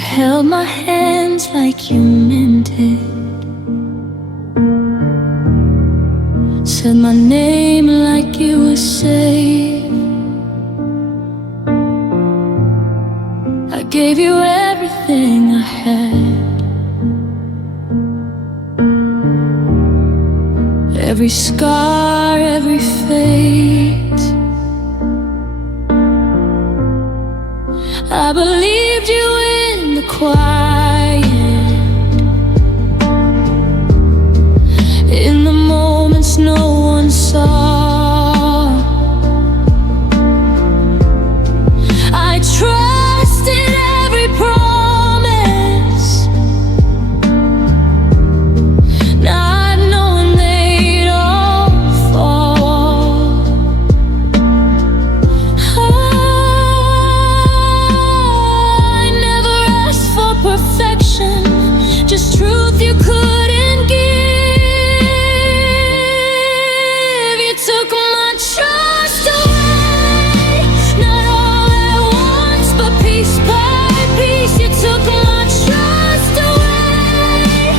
held my hands like you meant it. Said my name like it was safe. I gave you everything I had. Every scar, every fate. I believed you in the quiet, in the moments no one saw. I trusted every promise, not knowing they'd all fall. I never asked for perfection, just truth you couldn't give. You took my trust away, not all at once, but piece by piece. You took my trust away,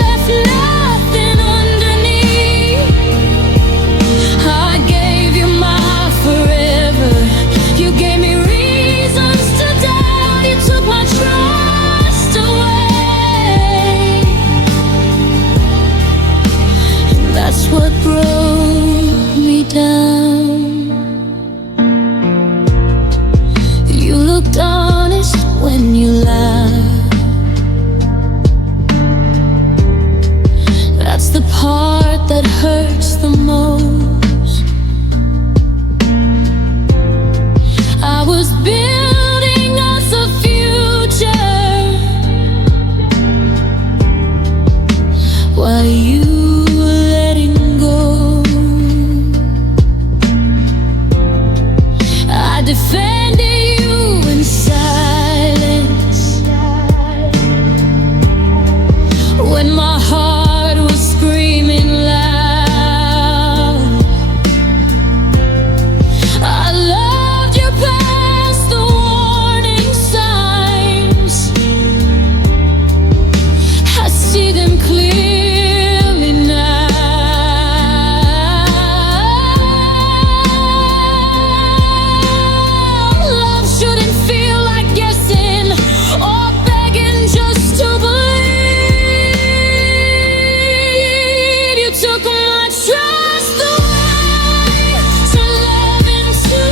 left nothing underneath. I gave you my forever, you gave me reasons to doubt. You took my trust away, and that's what broke me down. You looked honest when you laughed. That's the part that hurts the most. I was building us a future while you were letting go. I defended you in silence when my heart was screaming loud. I loved you past the warning signs. I see them clearly now. Love shouldn't feel like guessing or begging just to believe. You took my trust away, turned love into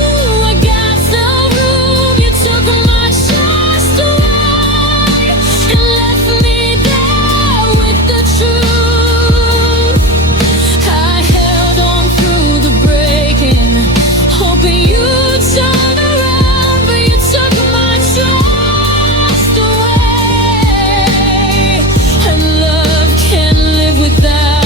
a gas-filled room. You took my trust away and left me there with the truth. I held on through the breaking, hoping you'd turn around, but you took my trust away. And love can't live without.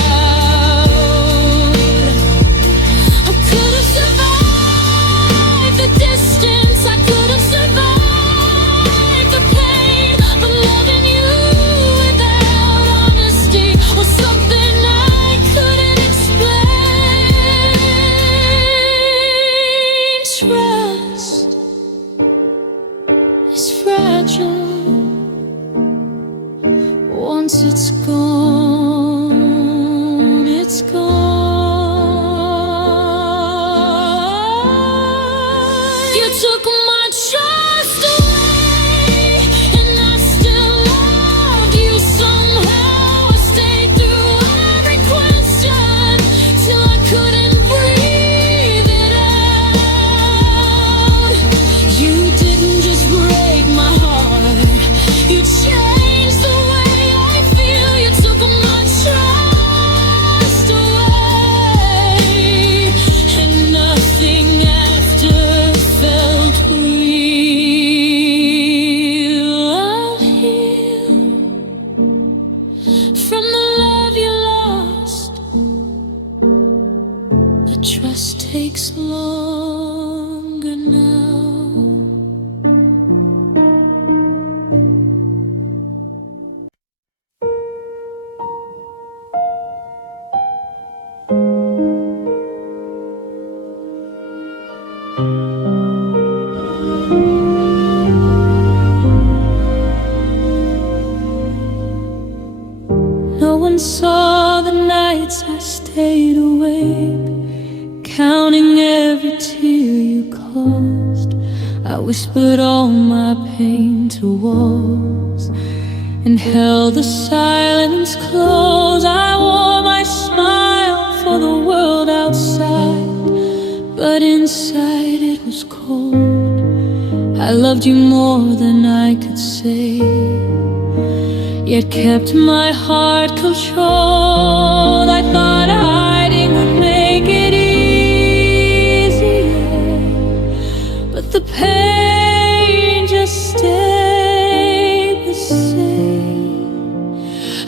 I could have survived the distance, I could have survived the pain, but loving you without honesty was something I couldn't explain. Trust is fragile. Once it's gone, it's gone. You took my trust away, and I still loved you somehow. I stayed through every question till I couldn't breathe it out. You didn't just break my heart, you changed the way I feel. You took my trust away, and nothing after felt real. I'll heal from the love you lost, but trust takes longer now. counting every tear you caused. I whispered all my pain to walls and held the silence close. I wore my smile for the world outside, but inside it was cold. I loved you more than I could say, yet kept my heart controlled. I thought hiding would make it easier, but the pain just stayed the same.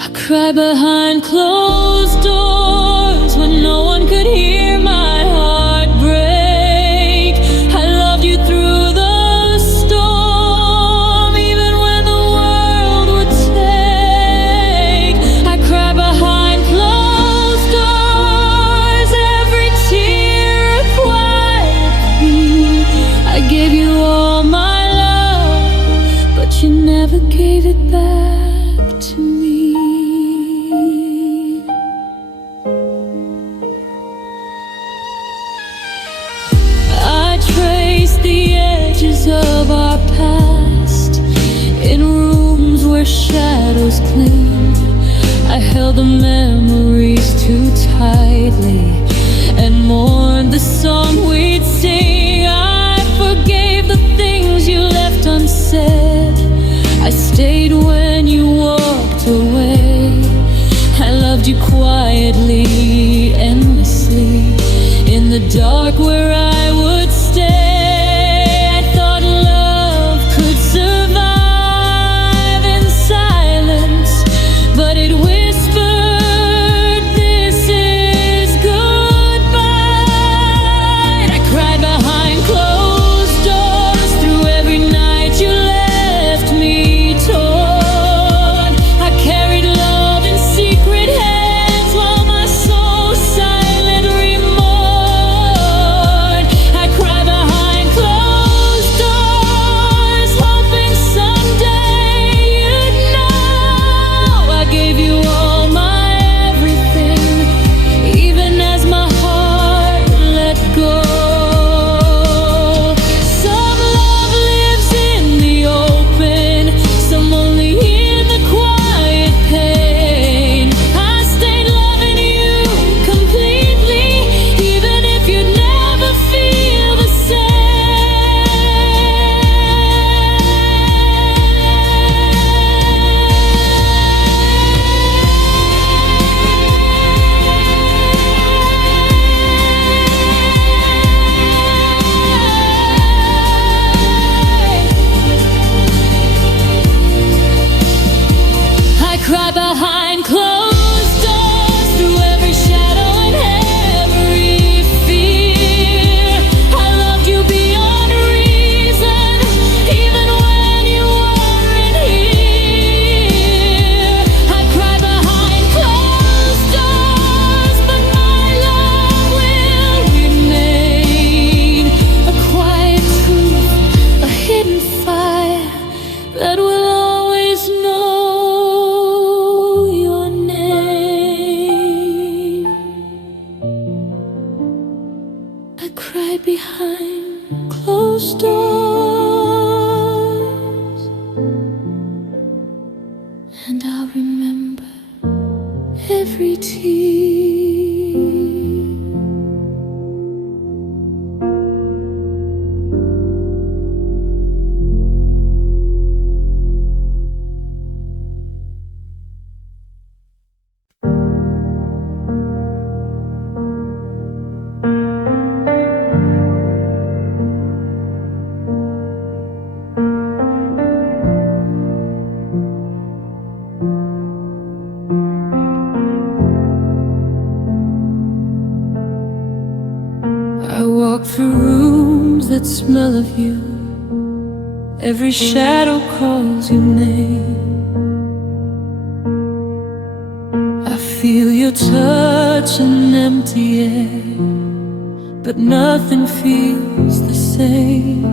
I cried behind closed doors when no one could hear my heart break. I loved you through the storm, even when the world would take. I cried behind closed doors, every tear a quiet plea. I gave you all my love, but you never gave it back to me. I traced the edges of our past in rooms where shadows cling. I held the memories too tightly and mourned the song we'd sing. I forgave the things you left unsaid. I stayed when you walked away. I loved you quietly, endlessly, in the dark where I would stay. I thought love could survive in silence, but it whispered, "This is goodbye." And I cried behind closed doors through every night you left me torn. I carried love in secret hands while my soul silently mourned. I cried behind closed doors, hoping someday you'd know I gave you all my everything, even as my heart let go. Some love lives in the open, some only in the quiet pain. I stayed loving you completely, even if you'd never feel the I cried behind closed doors through every shadow and every fear. I loved you beyond reason, even when you weren't here. I cried behind closed doors, but my love will remain. A quiet truth, a hidden fire that will always know your name. I cried behind closed doors, and I'll remember every tear. I walk through rooms that smell of you. Every shadow calls your name. I feel your touch in empty air, but nothing feels the same.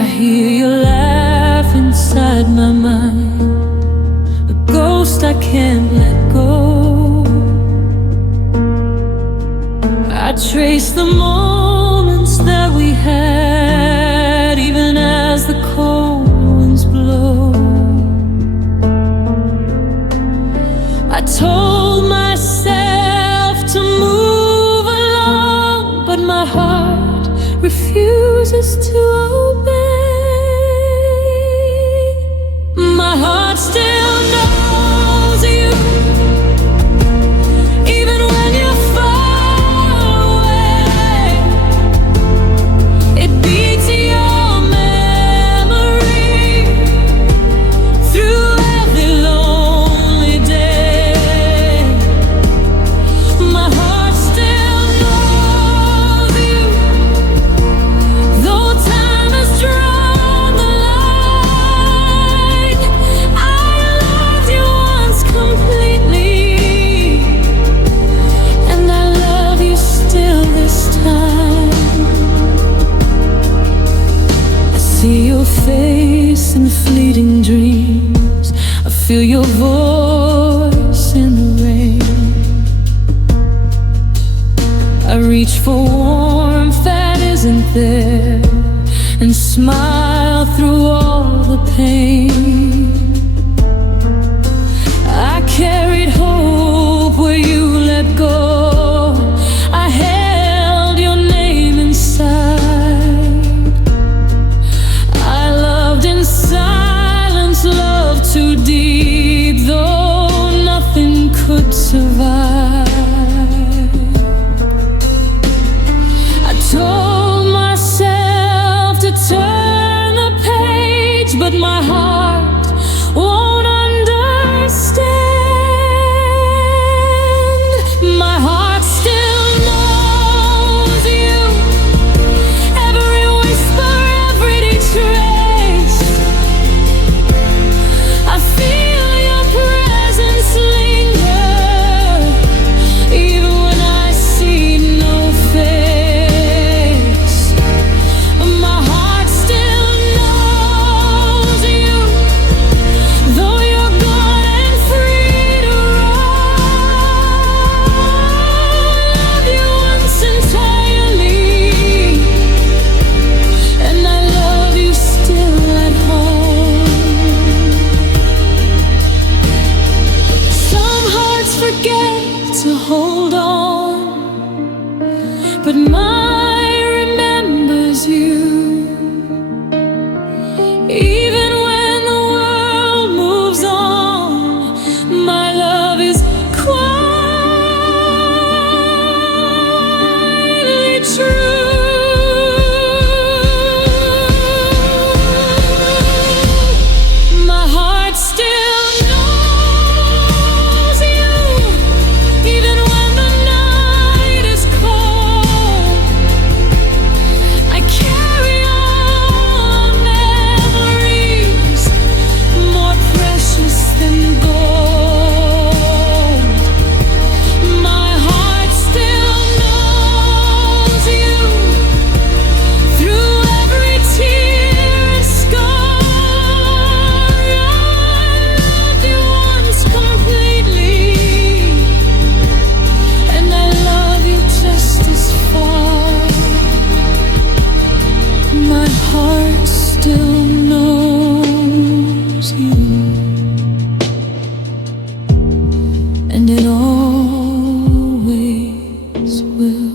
I hear your laugh inside my mind, a ghost I can't let go. trace the moments that we had, even as the cold winds blow. I told myself to move along, but my heart refuses to obey. My heart still knows you, even when you're far away. It beats your memory through every lonely day. My heart still knows you, though time has drawn the line. I loved you once completely, and I love you still this time. I see your face in fleeting dreams. I feel your voice in the rain. I reach for warmth that isn't there, and smile through all the pain. I carried hope where you let go. I held your name inside. I loved in silence, love too deep, though nothing could survive. I told myself to turn the page, but my heart won't understand. My heart still knows you, every whisper, every trace. I feel your presence linger, even when I see no face. My heart still knows you, though you're gone and free to roam. Love you once entirely, and I love you still at home. Some hearts forget to hold on, but mine remembers you. Even when the world moves on, my love is quietly true. My heart still knows you, even when the night is cold. I carry all memories, more precious than gold. My heart still knows you, through every tear and scar. I loved you once completely, and I love you just as far. My heart still knows you, and it always will.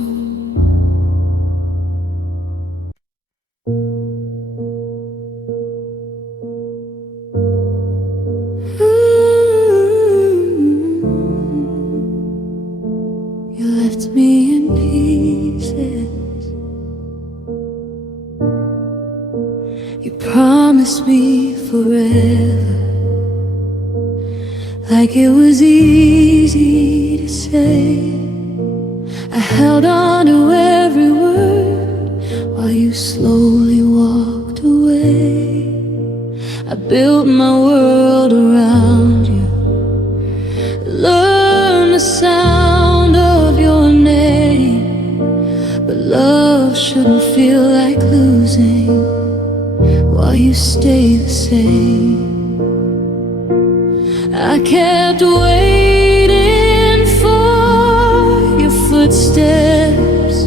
You left me in pieces. You promised me forever, like it was easy to say. I held on to every word while you slowly walked away. I built my world around you, learned the sound of your name, but love shouldn't feel like losing while you stay the same. I kept waiting for your footsteps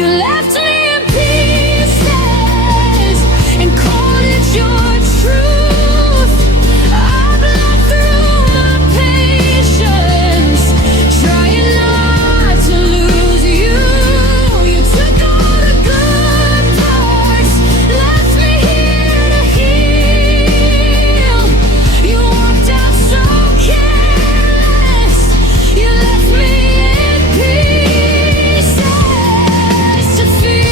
You left me in pieces and called it your truth. I bled through my patience, trying not to lose you. You took all the good parts, left me here to heal. You walked out so careless, you left me in pieces to feel.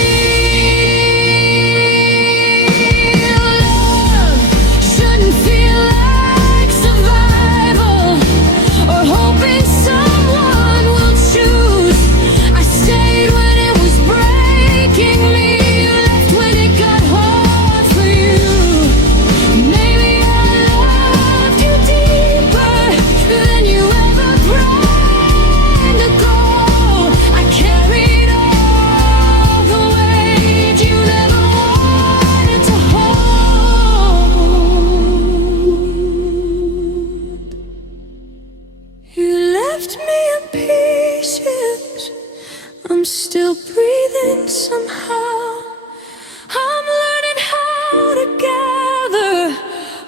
Love shouldn't feel like survival or hoping someone will choose. I stayed when it was breaking me. You left when it got hard for you. Maybe I loved you deeper than you ever planned to go. I carried all the weight you never wanted to hold. You left me in pieces. I'm still breathing somehow. I'm learning how to gather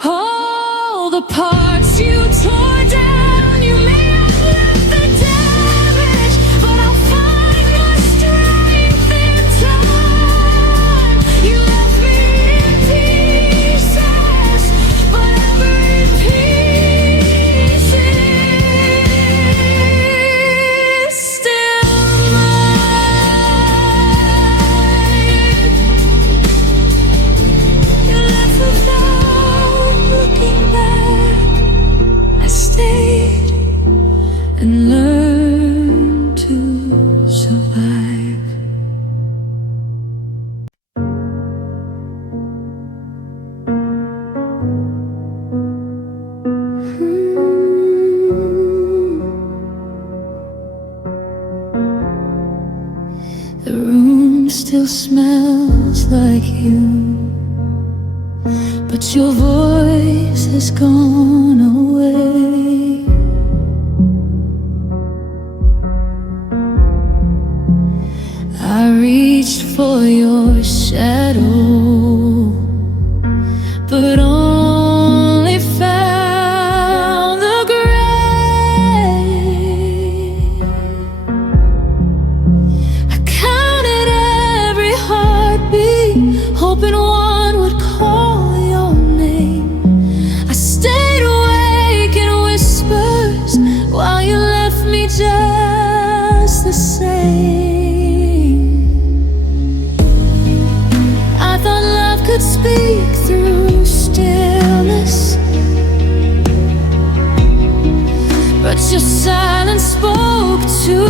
all the parts you tore down. You may have left the damage, but I'll find my strength in time. You left me in pieces, but every piece is still mine. You left without looking back. I stayed and learned to survive. The room still smells like you, but your voice has gone away. I reached for your shadow, but only found the grave. I counted every heartbeat, hoping one would call your name. I stayed awake in whispers while you left me just the same. I thought love could speak through stillness, but your silence spoke too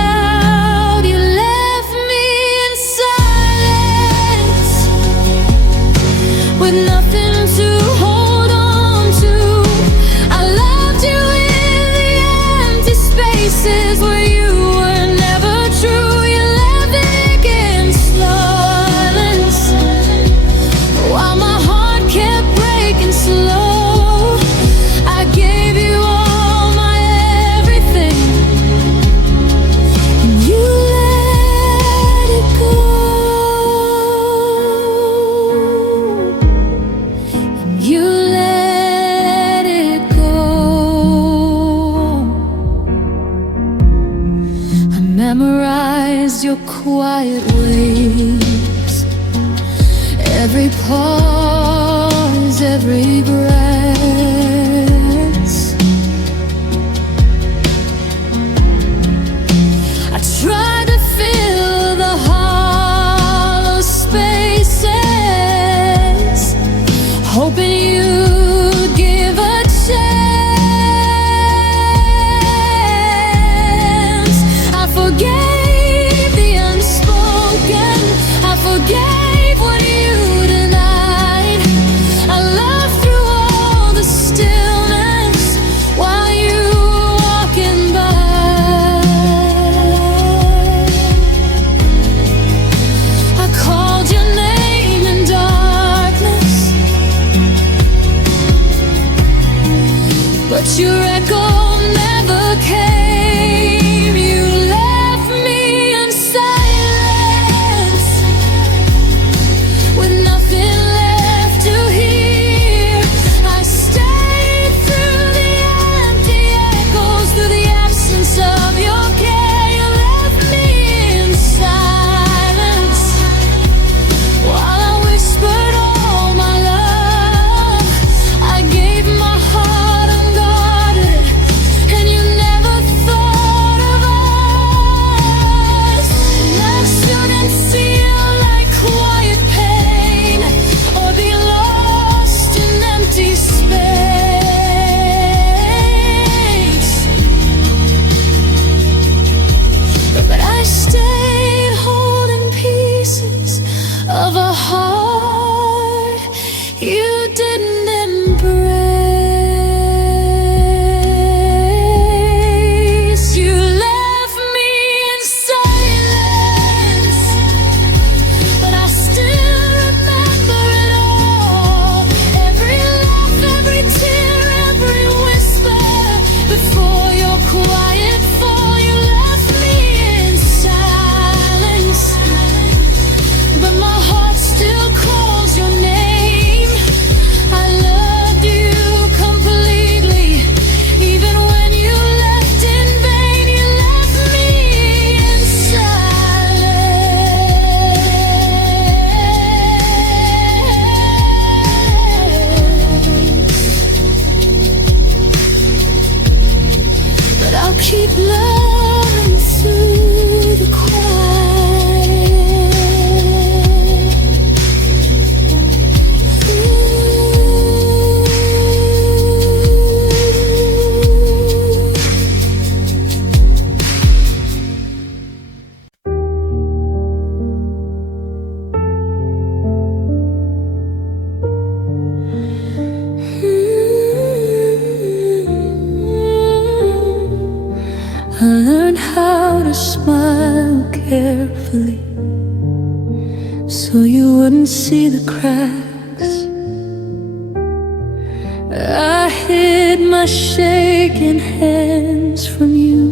loud. You left me in silence with nothing to hold on to. I loved you in the empty spaces where you were never true. You left against silence while my heart kept breaking slow. I gave you all my everything, and you let it go. And you let it go. I memorized your quiet ways, every pause, every breath. I tried to fill the hollow spaces, hoping you'd give a chance. I forgave the unspoken, I forgave what you denied. I loved through all carefully so you wouldn't see the cracks. I hid my shaking hands from you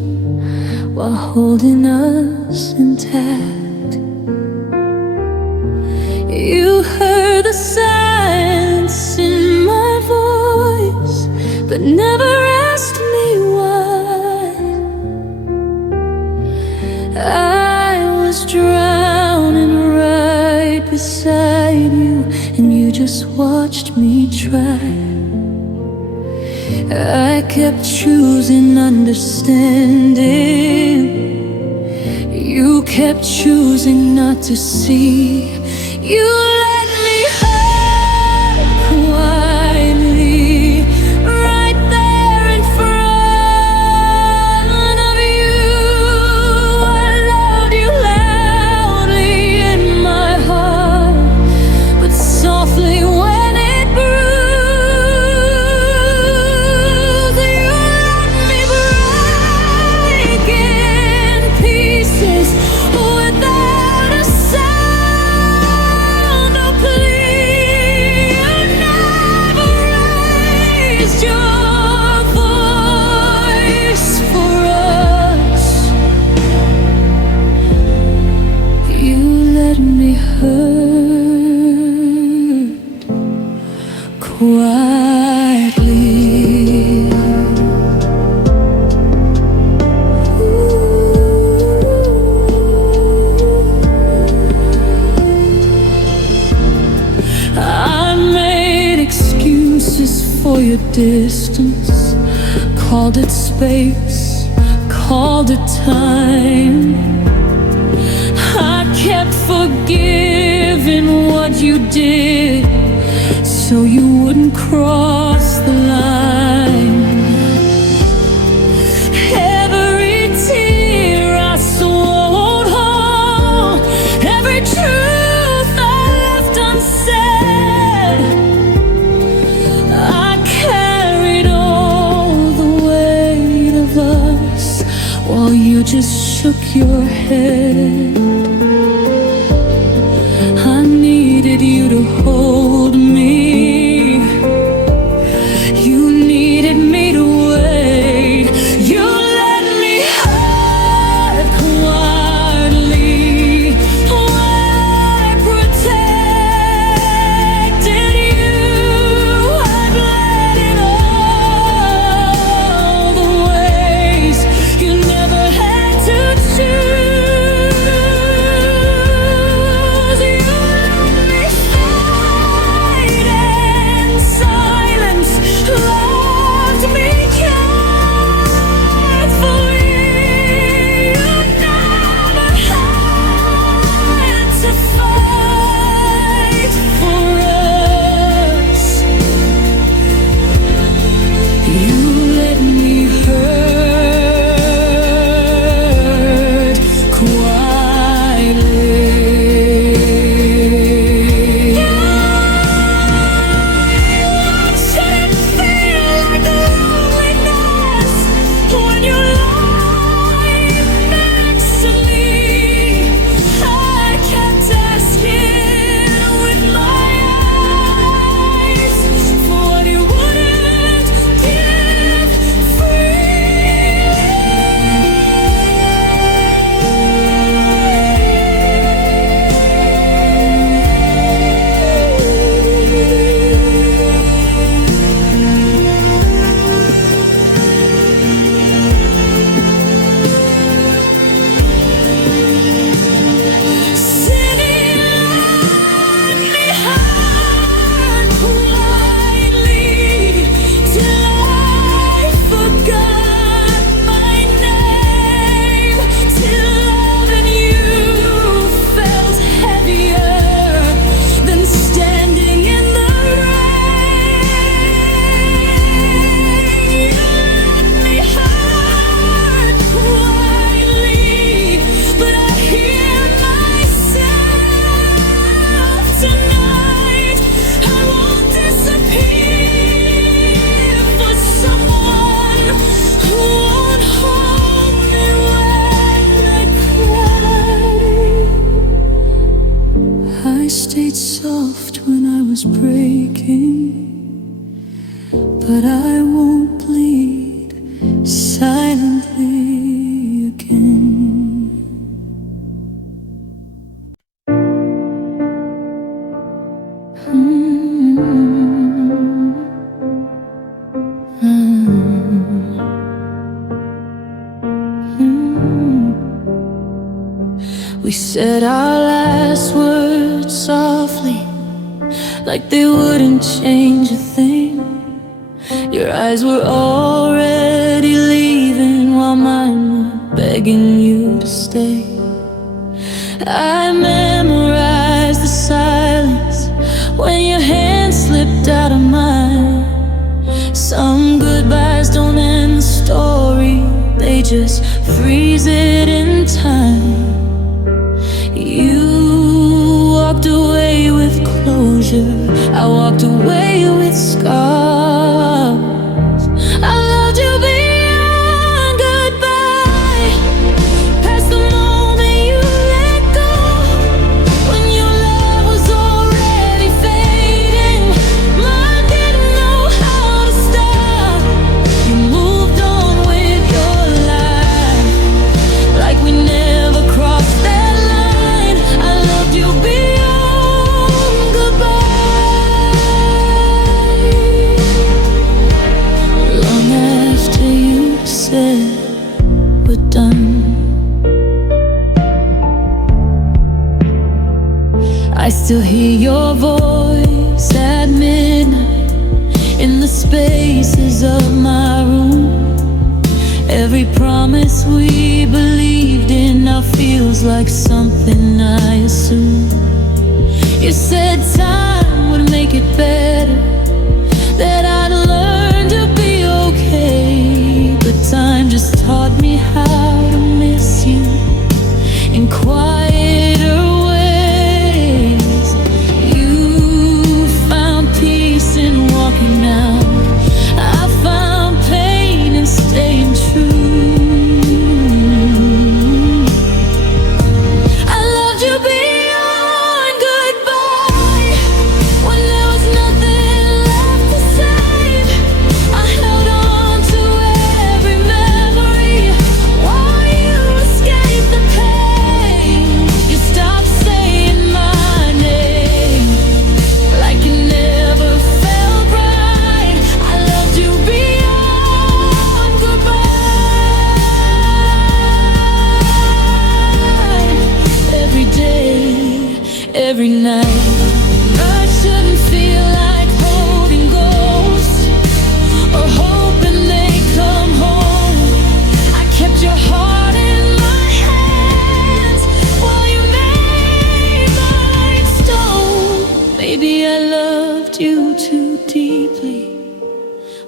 while holding us intact. You heard the silence in my voice, but never asked me why. I was drowning right beside you, and you just watched me try. I kept choosing understanding. You kept choosing not to see. You let me hurt quietly, right there in front of you. I loved you loudly in my heart, but softly when it bruised. You let me break in pieces without a sound. Oh please, you never raised your voice for us. You let me hurt quietly. I made excuses for your distance, called it space, called it time. I kept forgiving what you did so you wouldn't cross the line. Every tear I swallowed whole, every truth I left unsaid. I carried all the weight of us while you just shook your head. I needed you to hold me. You needed me to wait. You let me hurt quietly while I protected you. I bled in all the ways you never had to choose. stayed soft when I was breaking, but I won't bleed silently again. We said our last words softly, like they wouldn't change a thing. Your eyes were already leaving while mine were begging you to stay. I memorized the silence when your hand slipped out of mine. Some goodbyes don't end the story, they just freeze it in time. You walked away with closure, I walked away with scars. I loved you beyond goodbye, past the moment you let go, when your love was already fading. Mine didn't know how to stop. You moved on with your life, like we never crossed that line. I loved you beyond goodbye. Long after you said we're done, I still hear your voice at midnight in the spaces of my room. Every promise we believed in now feels like something I assumed. You said time would make it better, that I'd learn to be okay. But time just taught me how to miss you in quieter ways. You found peace in walking out, I found pain in staying true. I loved you beyond goodbye, when there was nothing left to save. I held on to every memory while you escaped the pain. You stopped saying my name, like it never felt right. I loved you beyond goodbye, every day, every night. Night shouldn't feel like holding ghosts or hoping they come home. I kept your heart in my hands while you made mine stone. Maybe I loved you too deeply,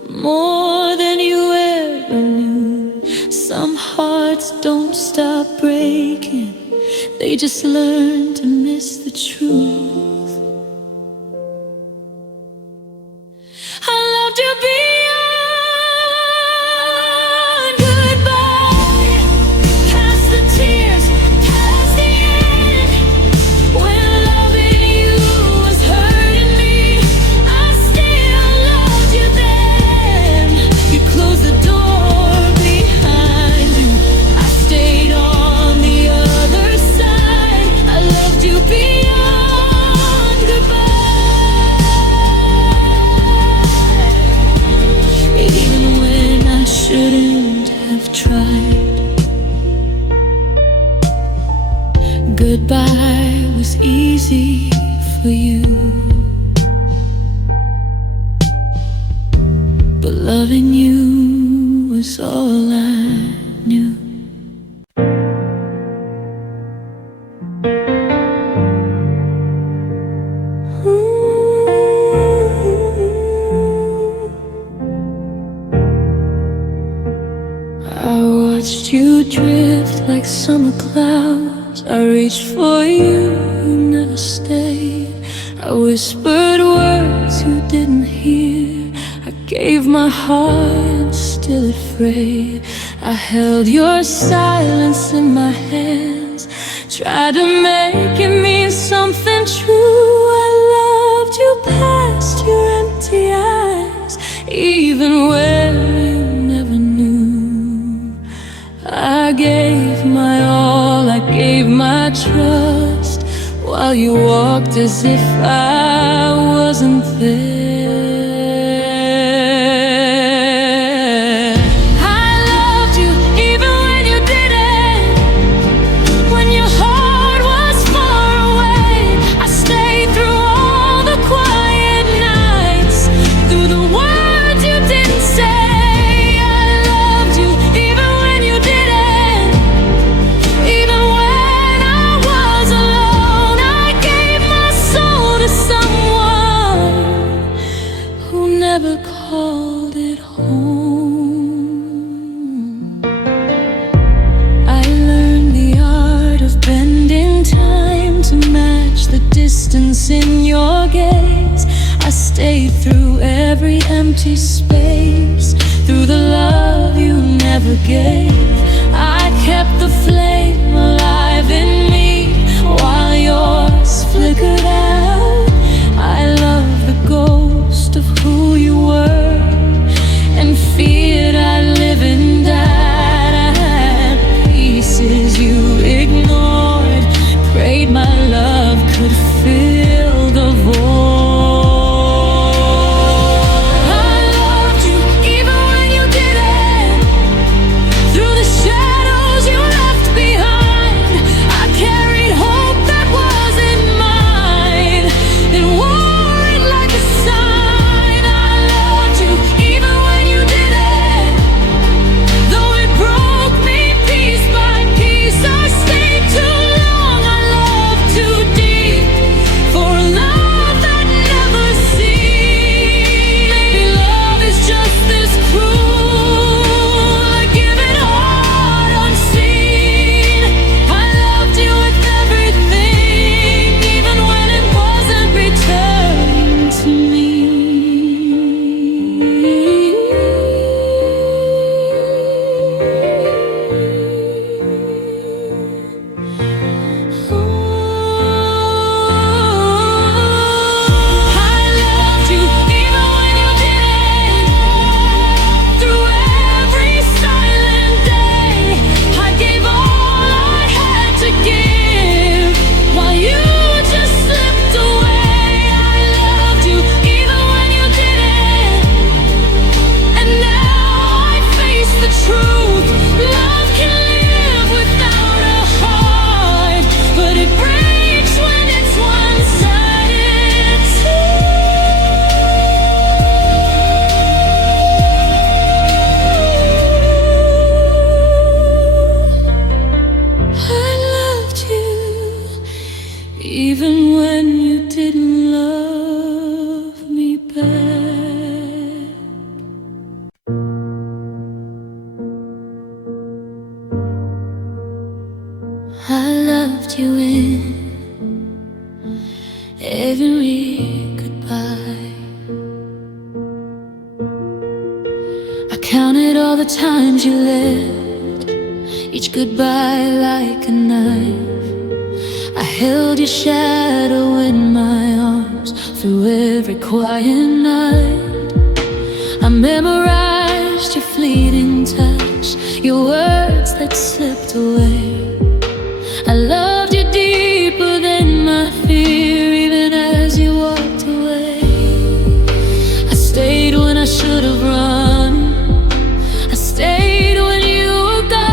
more than you ever knew. Some hearts don't stop breaking, they just learn to miss the truth. I loved you beyond goodbye, past the tears, past the end. When loving you was hurting me, I still loved you then. You closed the door behind you, I stayed on the other side. I loved you beyond goodbye, even when I shouldn't have tried. Goodbye was easy for you, but loving you was all I knew. I watched you drift like summer clouds. I reached for you, you never stayed. I whispered words you didn't hear. I gave my heart, still it frayed. I held your silence in my hands, tried to make it mean something true. while you walked as if I wasn't there. I loved you even when you didn't, when your heart was far away. I stayed through all the quiet nights, through the words you didn't say. I loved you even when you didn't, even when I was alone. I gave my soul to someone who never called it home. I learned the art of bending time to match the distance in your gaze. I stayed through every empty space, through the love you never gave. I kept the flame alive in me while yours flickered out. I love the ghost of who you were and feared I'd live and die. I had pieces you ignored, prayed my love could fill the void. I loved you even when you didn't, through the shadows you left behind. I carried hope that wasn't mine, then wore it like a sign. I loved you even when you didn't, though it broke me piece by piece. I stayed too long, I loved too deep for a love that never ceased. Maybe love is just this cruel, a given heart unseen. I loved you with everything, even when it wasn't returning to me. I loved you even when you didn't, through every silent day. I gave all I had to give while you just slipped away. I loved you even when you didn't, and now I face the truth. Love can live without a heart, but it breaks when it's one-sided too. I loved you even when you didn't love me back. I loved you in every goodbye. I counted all the times you left, each goodbye like a knife. I held your shadow in my arms through every quiet night. I memorized your fleeting touch, your words that slipped away. I loved you deeper than my fear, even as you walked away. I stayed when I should have run, I stayed when you were gone.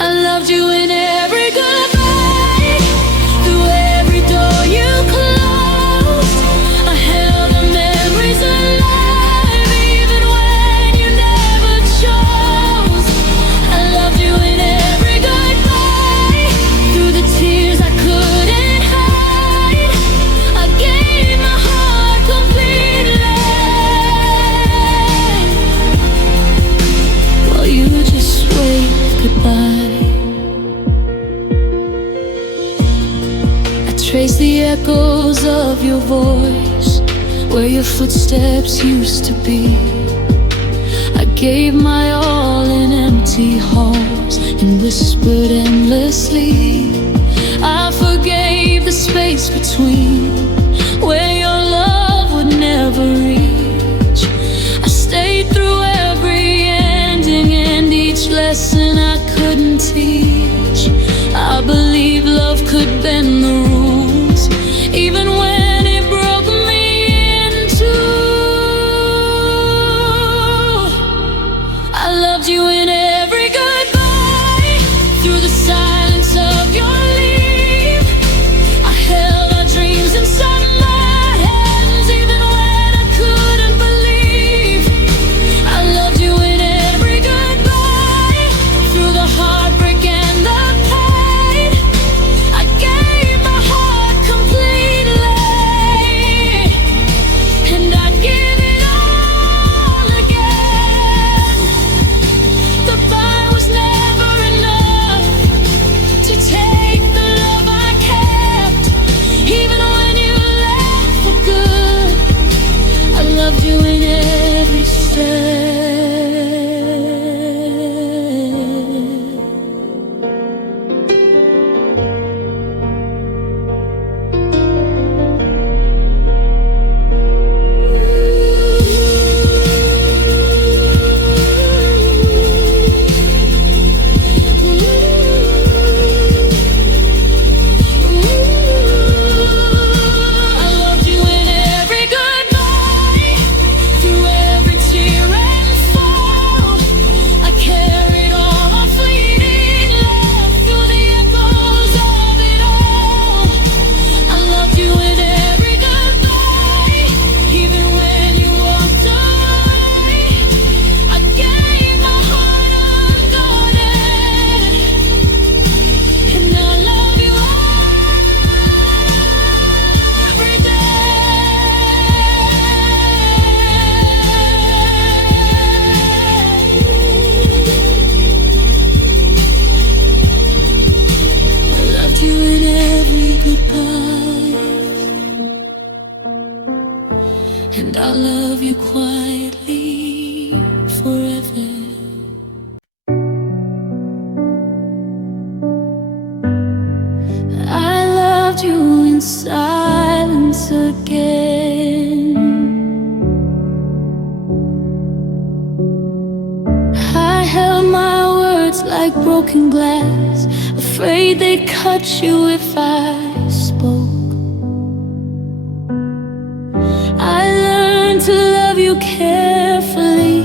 I loved you in every goodbye, through every door you closed. I held the memories alive, even when you never chose. I loved you in every goodbye, through the tears I couldn't hide. I gave my heart completely while you just waved goodbye. I trace the echoes of your voice where your footsteps used to be. I gave my all in empty halls and whispered endlessly. I forgave the space between where your love would never reach. I stayed through every ending and each lesson I couldn't teach. loved you in silence again. I held my words like broken glass, afraid they'd cut you if I spoke. I learned to love you carefully,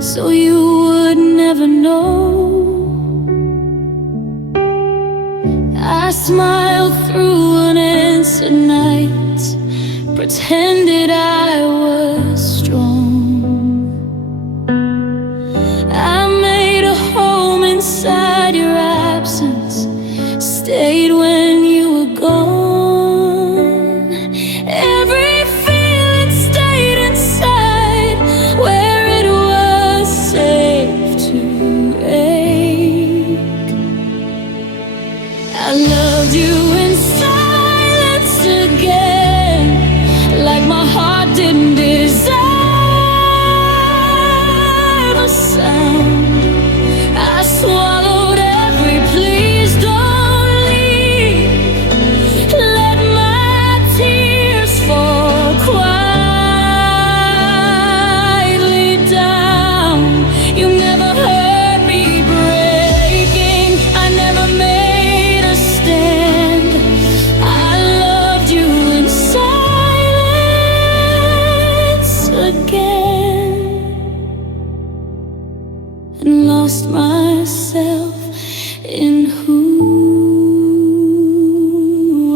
so you would never know. I smiled through unanswered nights, pretended I was strong. I made a home inside your absence, stayed when you were gone. Every feeling stayed inside, where it was safe to ache. I loved you in silence again, like my heart didn't deserve a sound. I swallowed every please don't leave, let my tears fall quietly down. You never heard me breaking, I never made a stand. I loved you in silence again, and lost myself in who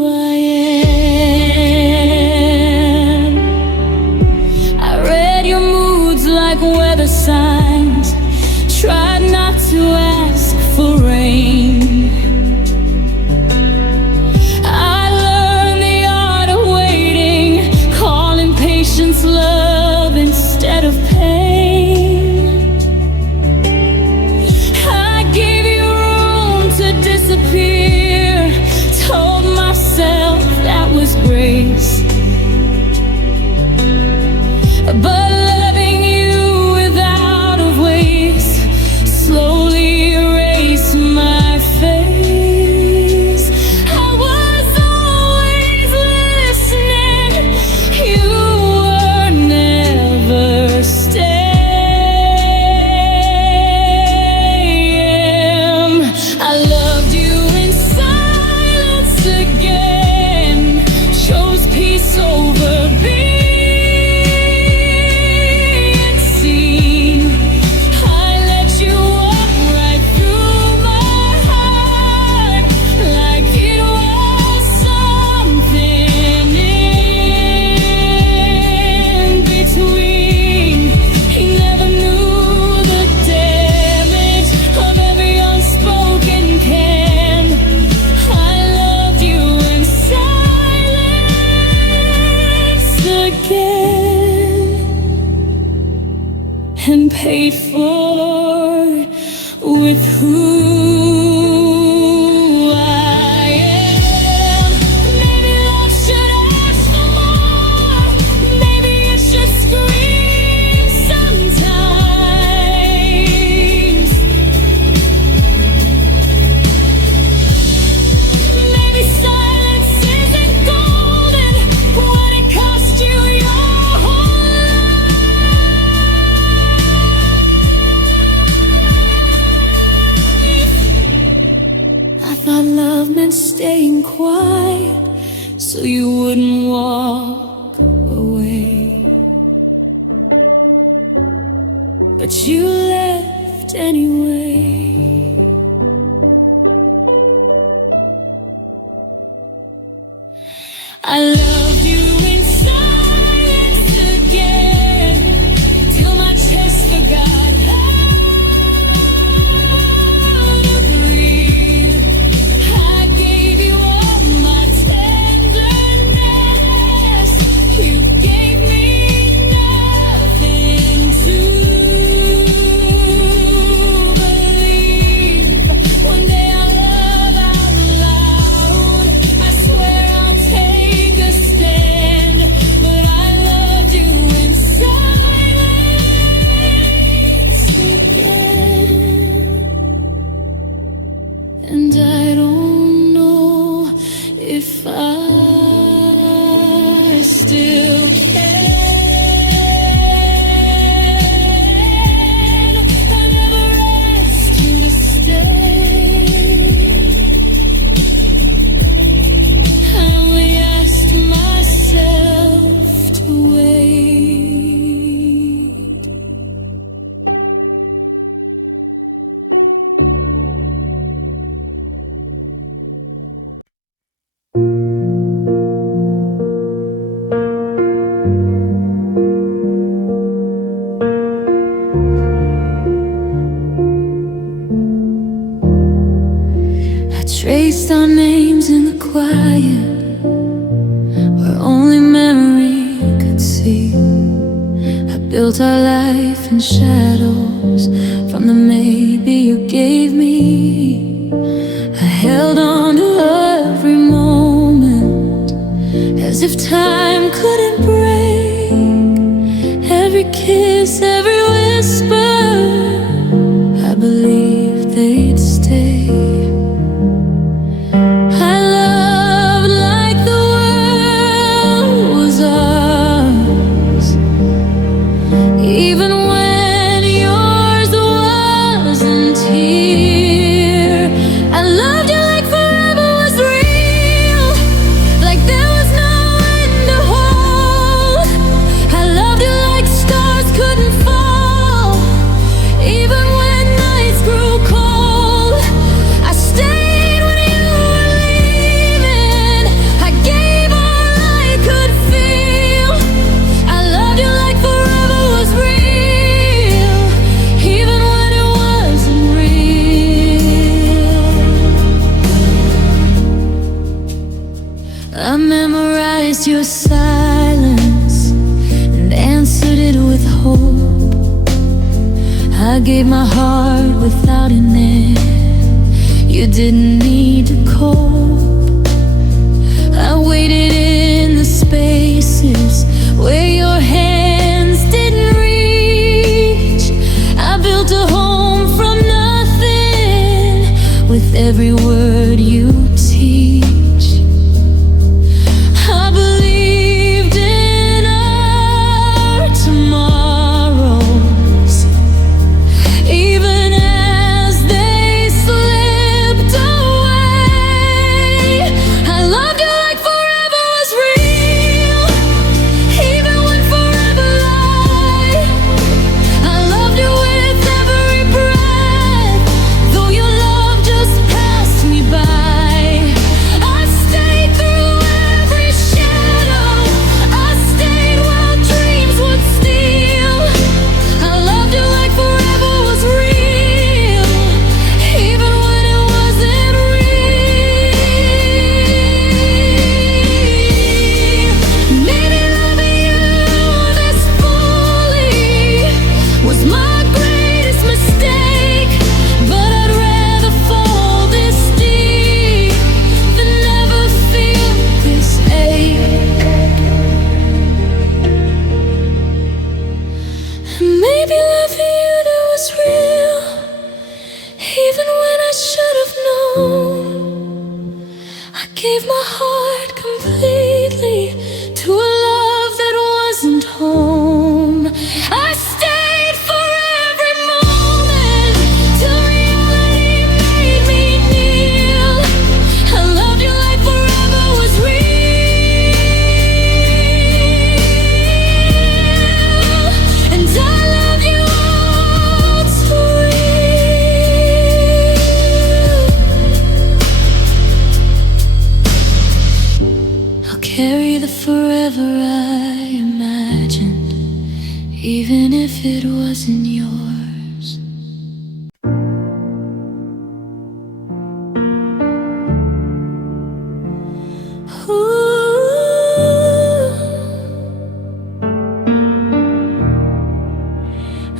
I am. I read your moods like weather signs, tried not to ask for rain. I learned the art of waiting, calling patience love instead of pain. I gave you room to disappear, told myself that was grace. But loving you without a waste slowly erased my face. I was always listening, you were never staying. I loved you in silence again, chose peace over being seen. I let you walk right through my heart, like it was something in between. He never knew the damage of every unspoken can. I loved you in silence again, and paid for with who I am. Maybe love should ask for more, maybe it should scream sometimes. Maybe silence isn't golden when it cost you your whole life. I thought love meant staying quiet, so you wouldn't walk away. But you left anyway. I loved you in silence again, till my chest forgot how to breathe. I gave you all my tenderness, you gave me nothing to believe. One day I'll love out loud, I swear I'll take a stand. But I loved you in silence again, and I don't know if if I still can. I never asked you to stay. I only asked myself to wait. Traced our names in the quiet, where only memory could see. I built our life in shadows from the maybe you gave me. I held on to every moment as if time couldn't break. Every kiss, every whisper, I believed they'd stay. I memorized your silence and answered it with hope. I gave my heart without an end. You didn't need to cope. I waited in the spaces where your hands didn't reach. I built a home from nothing with every word you teach. Gave my heart completely to a love that wasn't home. I stayed for every moment till reality made me kneel. I loved you like forever was real, and I love you all too real. I'll carry the forever I imagined, even if it wasn't yours. Ooh,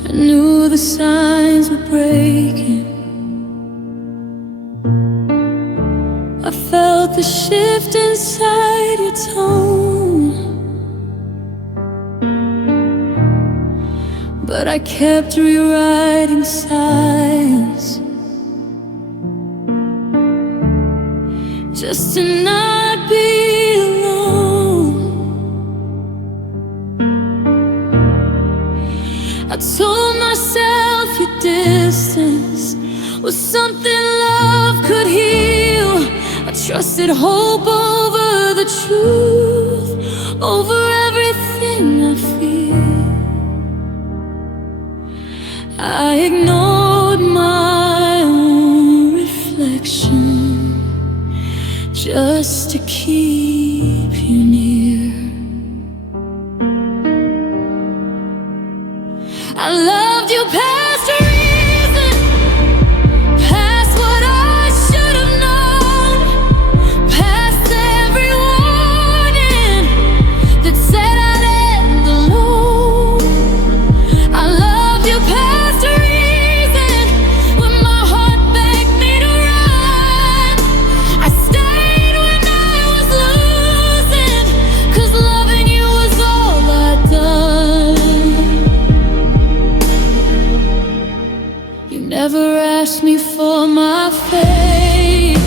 I knew the signs were breaking. I felt the shift inside your tone, but I kept rewriting signs just to not be alone. I told myself your distance was something love could heal. I trusted hope over the truth, over everything I feel. I ignored my own reflection just to keep you near. I loved you past reason, past what I should have known, past every warning that said I'd end alone. I loved you past reason, when my heart begged me to run. I stayed when I was losing, 'cause loving you was all I'd done. You never asked me for my faith,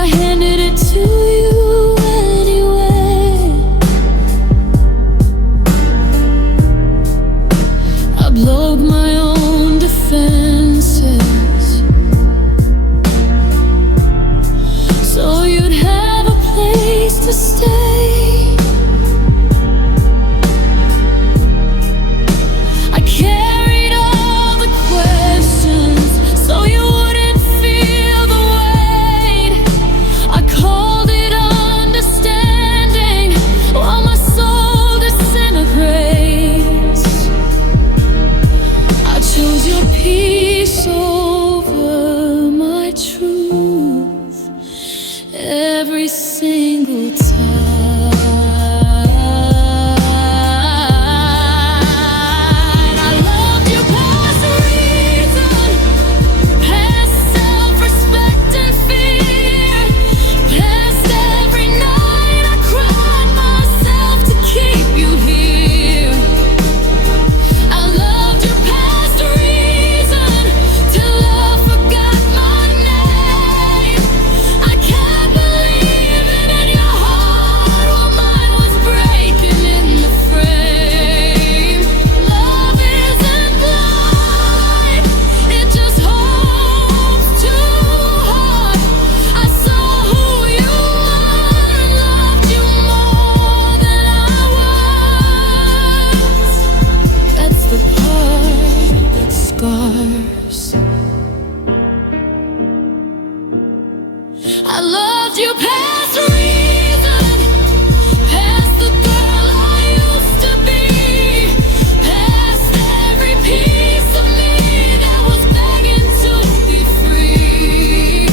I handed it to you anyway. I blowed my own defenses so you'd have a place to stay. I carried all the questions so you wouldn't feel the weight. I called it understanding while my soul disintegrates. I chose your peace over my truth every single time. I loved you past reason, past self-respect and fear, past every night I cried myself to keep you here. I loved you past reason, till love forgot my name. I kept believing in your heart while mine was breaking in the frame. Love isn't blind, it just holds too hard. I saw who you were and loved you more than I was. That's the part that scars. I loved you past reason, past the girl I used to be, past every piece of me that was begging to be free.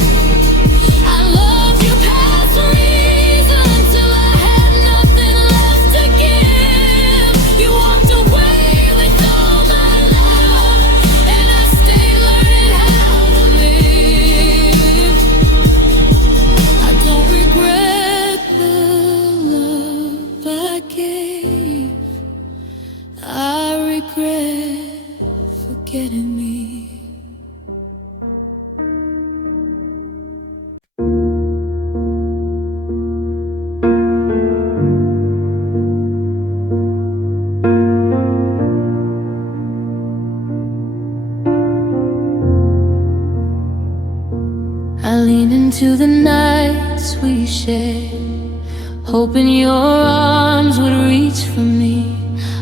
I loved you past reason, till I had nothing left to give. You walked away with all my love, and I stayed learning how to live. I don't regret the love I gave, I regret forgetting me. I leaned into the nights we shared, hoping your arms would reach for me.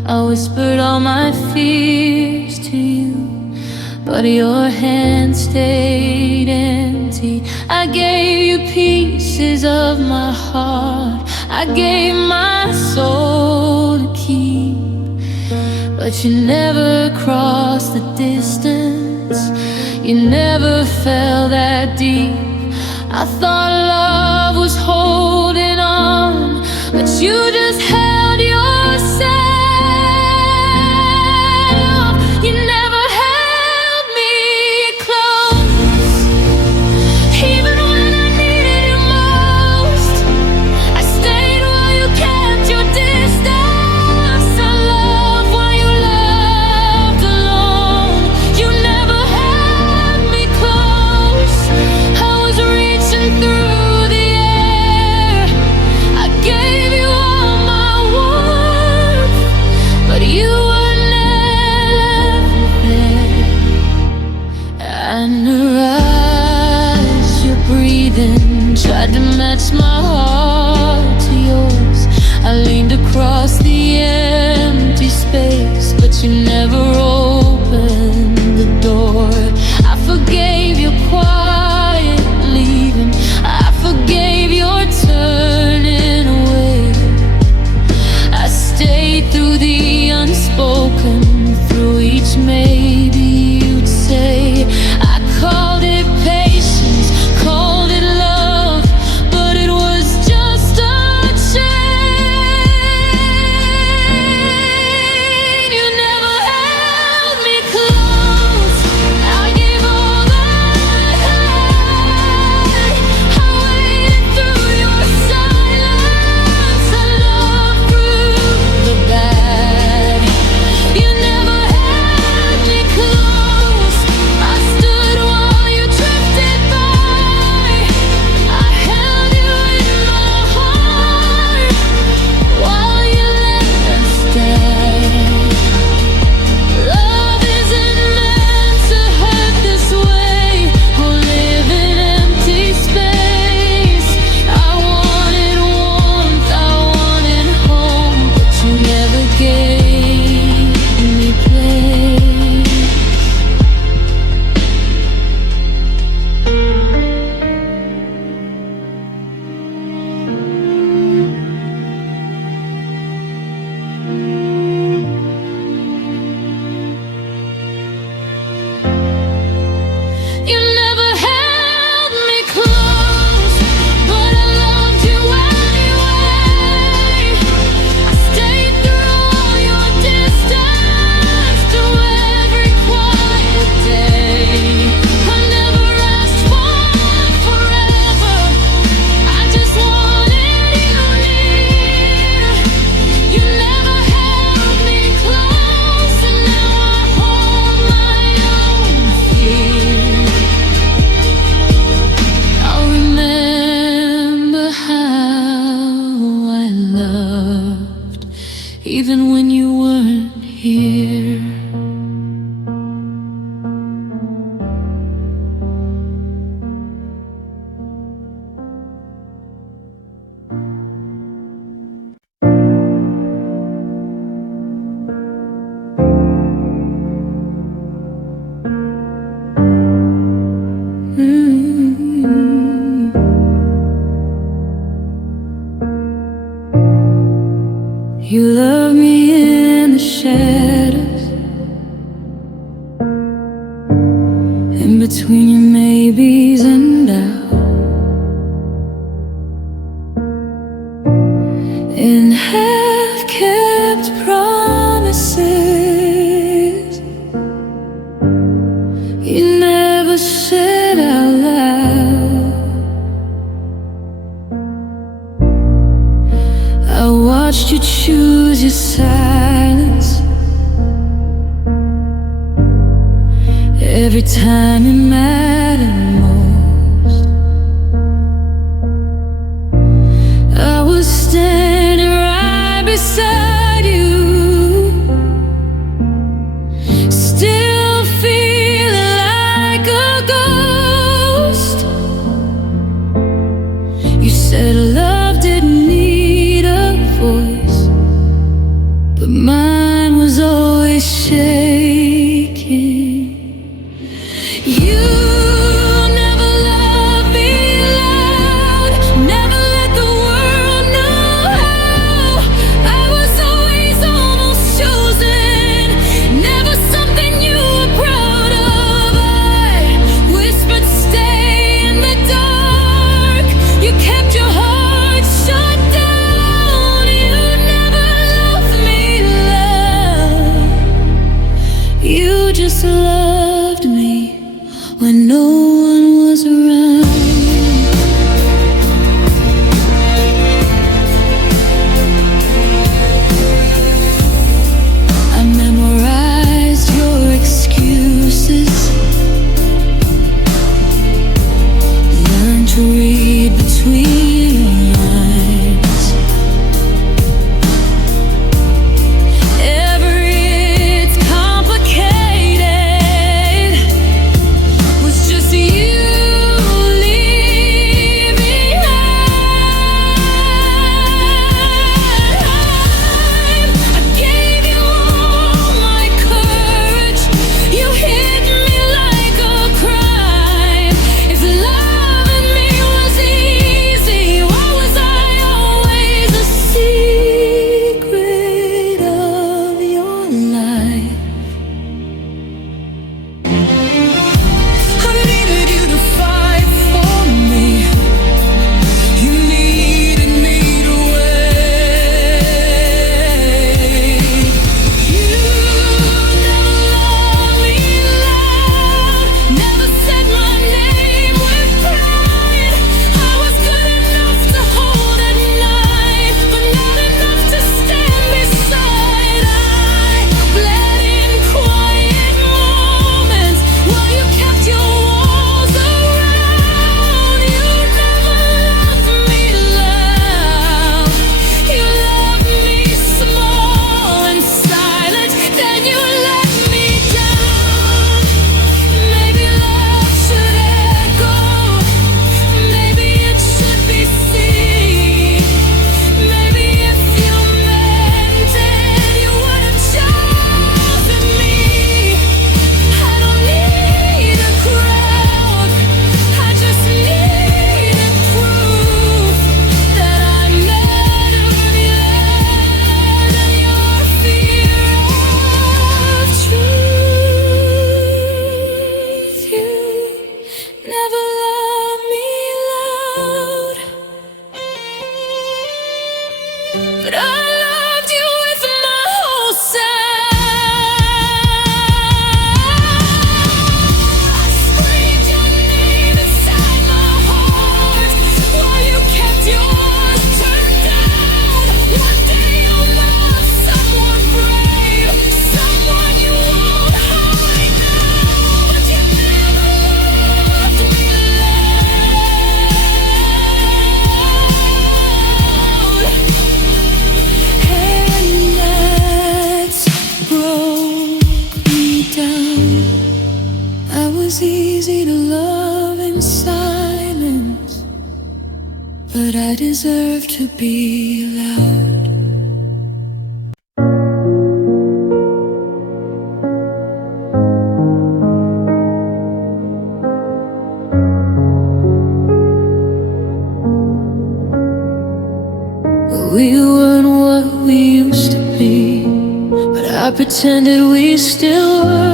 I whispered all my fears to you, but your hand stayed empty. I gave you pieces of my heart, I gave my soul to keep, but you never crossed the distance. You never fell that deep. I thought love was holding on, but you just held yourself. You never held me close, even when I needed you most. I stayed while you kept your distance. I loved while you loved alone. You never held me close. I was reaching her eyes, your breathing tried to match my heart to yours. I leaned across the empty space, but you never opened the door. I forgave your quiet leaving, I forgave your turning away. I stayed through the unspoken, through each maybe you'd say. I called it patience, called it love, but it was just a chain. You never held me close, I gave all that I had. I waited through your silence, I loved through the bad. You never held me close, I stood while you drifted by. I held you in my heart while you let us die. Love isn't meant to hurt this way or live in empty space. I wanted warmth, I wanted home, but you never gave me place. You never held me close, but I loved you anyway. I stayed through all your distance, through every quiet day. I never asked for forever, I just wanted you near. You never held me close, and now I hold my own fear. I'll remember how I loved, even when you weren't here. You love me in the shadows, in between your maybes and doubt, in half-kept promises you never said out loud. I watched you choose your silence every time it mattered most. I was standing right beside you, still feeling like a ghost. You said love didn't need a voice, but mine was always shaking. You never loved me loud, never let the world know how. I was always almost chosen, never something you were proud of. I whispered stay in the dark, you kept your heart shut down. You never loved me loud, you just loved me when no one was around. I memorized your excuses, learned to read between your lines. Ever it's complicated, was easy to love in silence, but I deserve to be loud. We weren't what we used to be, but I pretended we still were.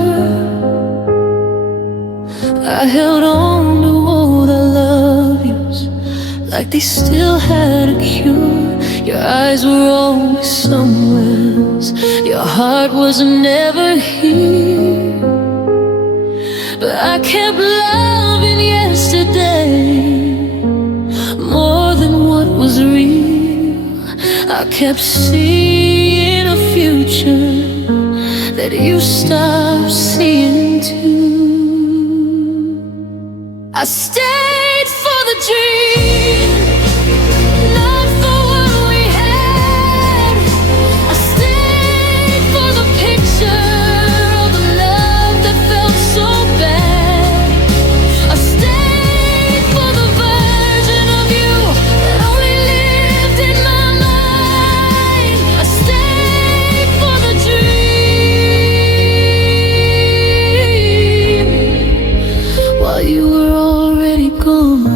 I held on to all the love yous like they still had a cure. Your eyes were always somewhere else, your heart was never here. But I kept loving yesterday more than what was real. I kept seeing a future that you stopped seeing too. I stayed for the dream, not for what we had. I stayed for the picture of the love that felt so bad. I stayed for the version of you that only lived in my mind. I stayed for the dream while you were already gone.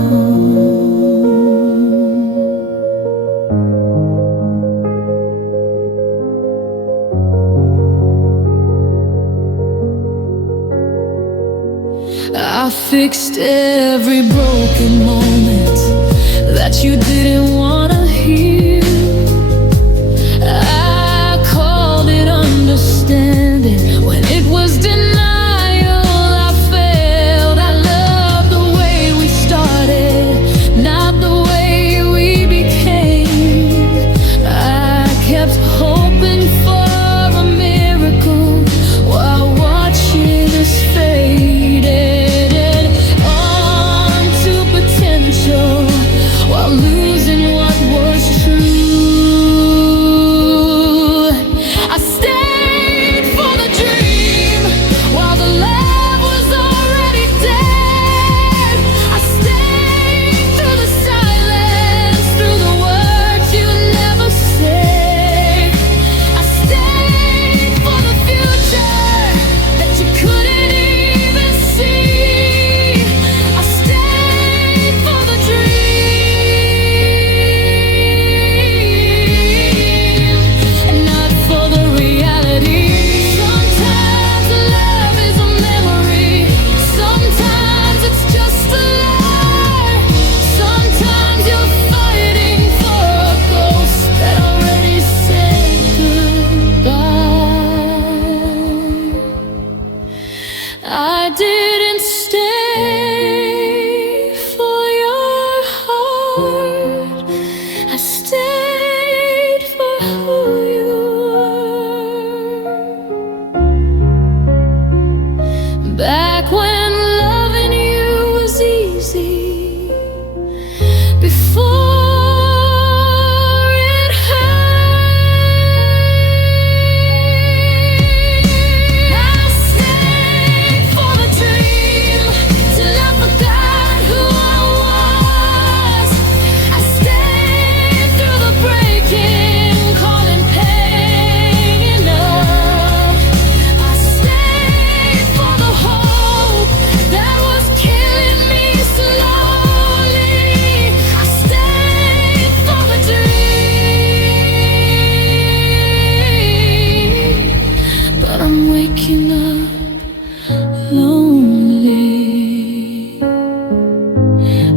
I fixed every broken moment that you didn't wanna hear. I called it understanding when it was denial. I failed. I loved the way we started, not the way we became. I kept hoping for a miracle while watching us faded on to potential while losing what was true. I stayed for the dream while the love was already dead. I stayed through the silence, through the words you never said. I stayed for the future that you couldn't even see. I stayed for the dream and not for the reality. Sometimes love is a memory, sometimes it's just a lie. Sometimes you're fighting for a ghost that already said goodbye. I didn't stay for your heart, I stayed for who you were. Back when loving you was easy, before it hurt. I stayed for the dream till I forgot who I was. I stayed through the breaking, calling pain enough. I stayed for the hope that was killing me slowly. I stayed for the dream, but I'm waking up lonely.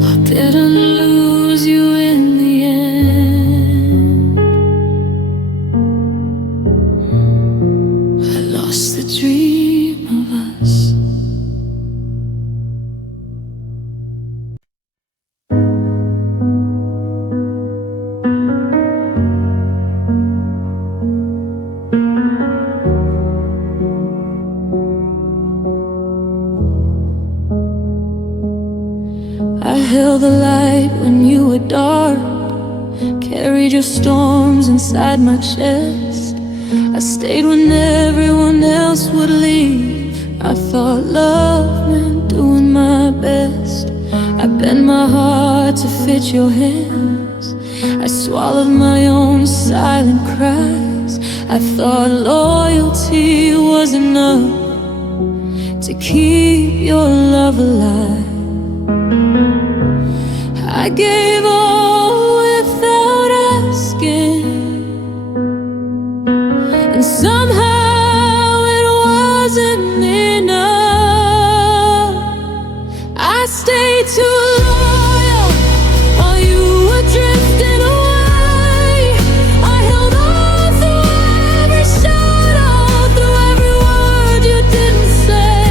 I didn't lose you in the end. I lost the dream of us. I held the light when you were dark, carried your storms inside my chest. I stayed when everyone else would leave. I thought love meant doing my hard to fit your hands. I swallowed my own silent cries. I thought loyalty was enough to keep your love alive. I gave all without asking, and somehow it wasn't enough. I stayed too loyal while you were drifting away. I held on through every shadow, through every word you didn't say.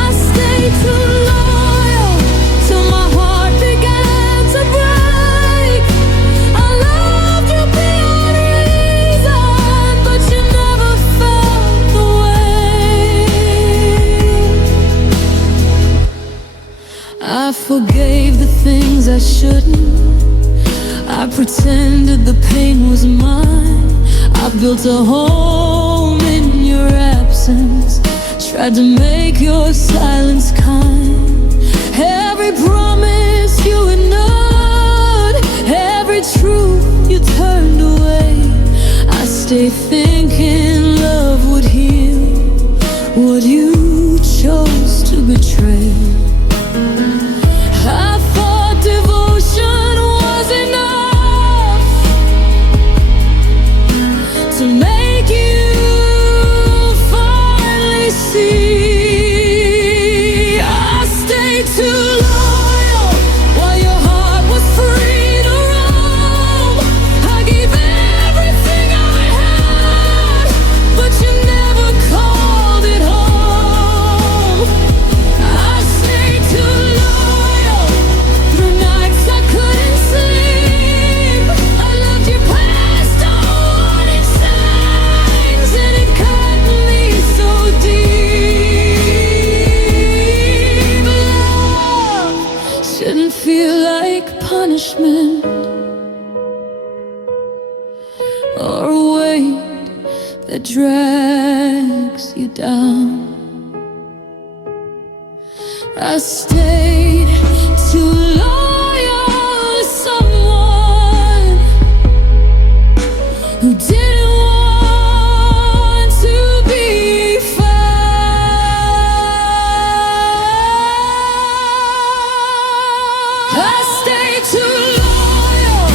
I stayed too loyal till my heart began to break. I loved you beyond reason, but you never felt the way. I forgave the things I shouldn't. I pretended the pain was mine. I built a home in your absence, tried to make your silence kind. Every promise you ignored, every truth you turned away. I stayed thinking love would heal what you chose to betray. I thought devotion was enough to make you finally see. I stayed too loyal while your heart was free to roam. I gave everything I had, but you never called it home. I stayed too loyal through nights I couldn't sleep. I loved you past all warning signs, and it cut me so deep. Love shouldn't feel like punishment or a weight that drags you down. I stayed too loyal to someone who didn't want to be found. I stayed too loyal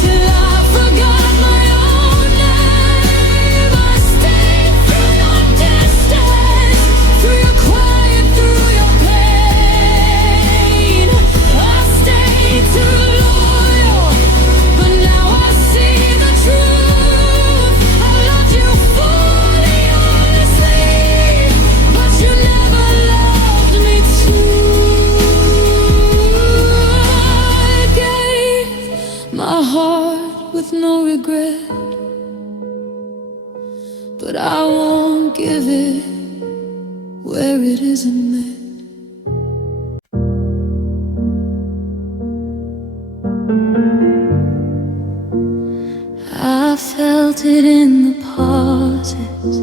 till I forgot my own name. I stayed through your distance, through your quiet, through your pain. I stayed too loyal, but now I see the truth. I loved you fully, honestly, but you never loved me too. I gave my heart with no regret, but I won't give it where it isn't meant. I felt it in the pauses,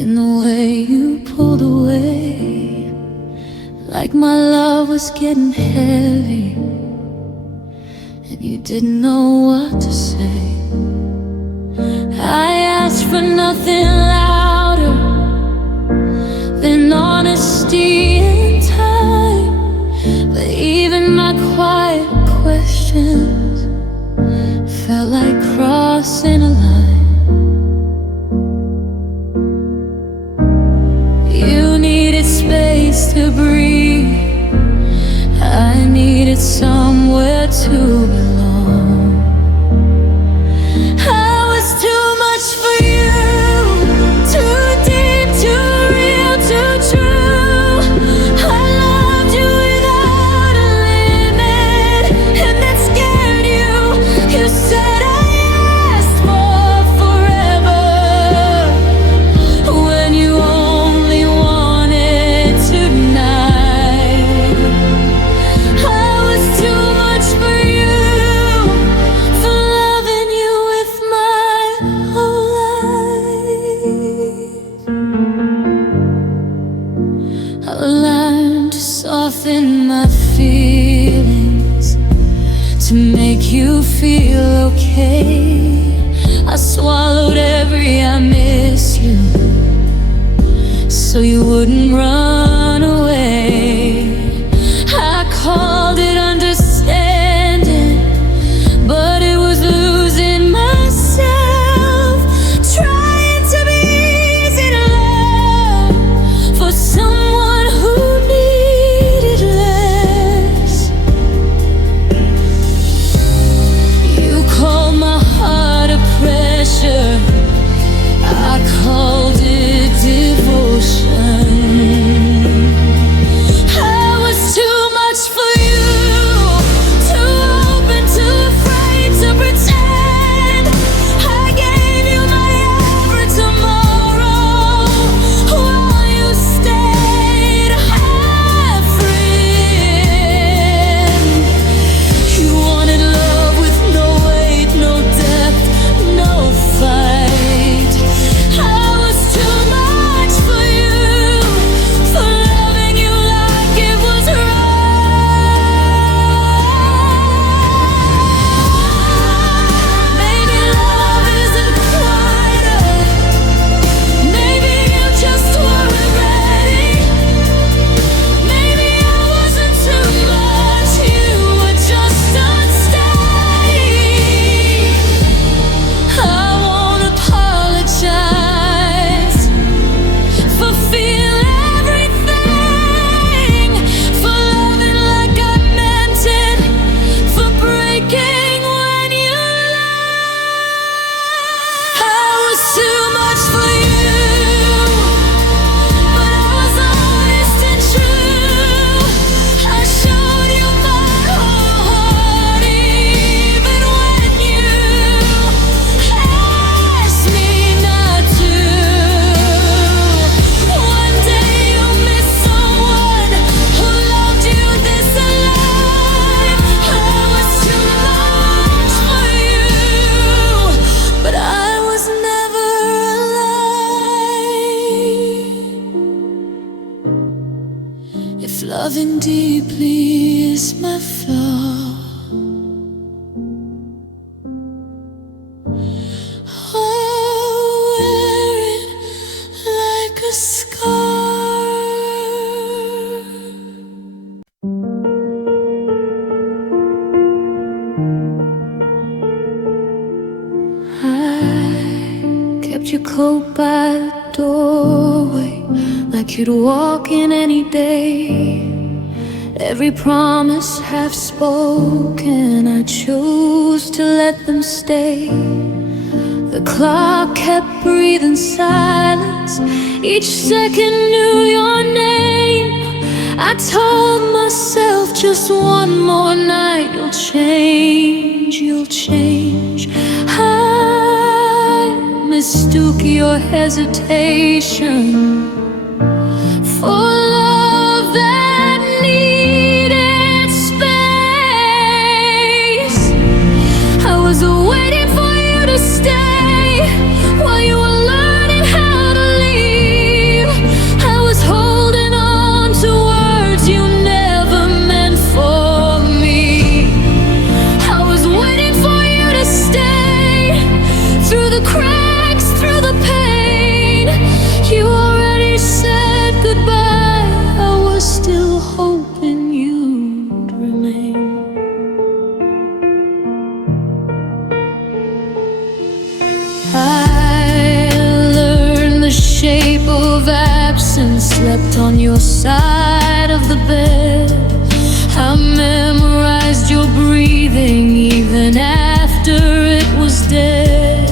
in the way you pulled away, like my love was getting heavy, and you didn't know what to say. I asked for nothing louder than honesty and time, but even my quiet questions felt like crossing a line. You needed space to breathe, I needed somewhere to belong. I was too much for you, too deep, too real, too true. I loved you without a limit, and that scared you. You said I asked for forever, when you only wanted tonight. I was too much for you, for loving you with my whole life. I learned to soften my feelings, to make you feel okay. I swallowed every I miss you, so you wouldn't run away. I called it understanding, but it was losing myself, trying to be easy to love for someone who needed less. You called my heart a pressure, I called it devotion. I was too much for you, too open, too afraid to pretend. I gave you my every tomorrow while you stayed half friend. You wanted love with no weight, no depth, no fight. I was too much for you, for loving you like it was right. Maybe love isn't quite up. Maybe you just weren't ready. Maybe I wasn't too much, you were just unsteady. I won't apologize for feeling everything, for loving like I meant it, for breaking when you left. I was too much for you, but I was honest and true. I showed you my whole heart, even when you asked me not to. One day you'll miss someone who loved you this alive. I was too much for you, but I was never alive. If loving deeply is my flaw, I'll wear it like a scar. I kept your coat by the doorway, like you'd walk in any day. Every promise half spoken, I chose to let them stay. The clock kept breathing silence, each second knew your name. I told myself just one more night, you'll change, you'll change. I mistook your hesitation for love that needed space. I was waiting for you to stay while you were learning how to leave. I was holding on to words you never meant for me. I was waiting for you to stay through the cracks, through the pain. You already said goodbye, I was still hoping you'd remain. I learned the shape of absence, slept on your side of the bed. I memorized your breathing even after it was dead.